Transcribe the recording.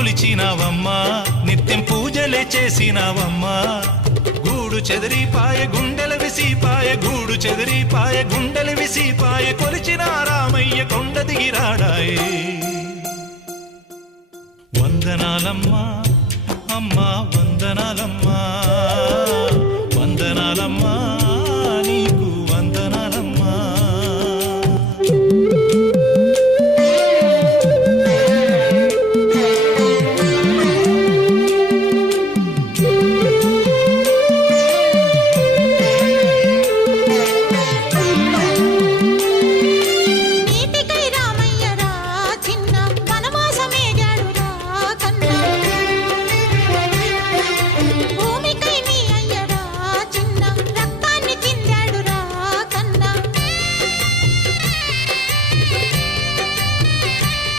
కొలిచినావమ్మా నిత్యం పూజలే చేసినావమ్మా గూడు చెదిరిపాయ గుండెల విసిపాయ గూడు చెదిరిపాయ గుండెల విసిపాయ కొలిచిన రామయ్య కొండ దిగిరాడాయే వందనాలమ్మా అమ్మా వందనాలమ్మా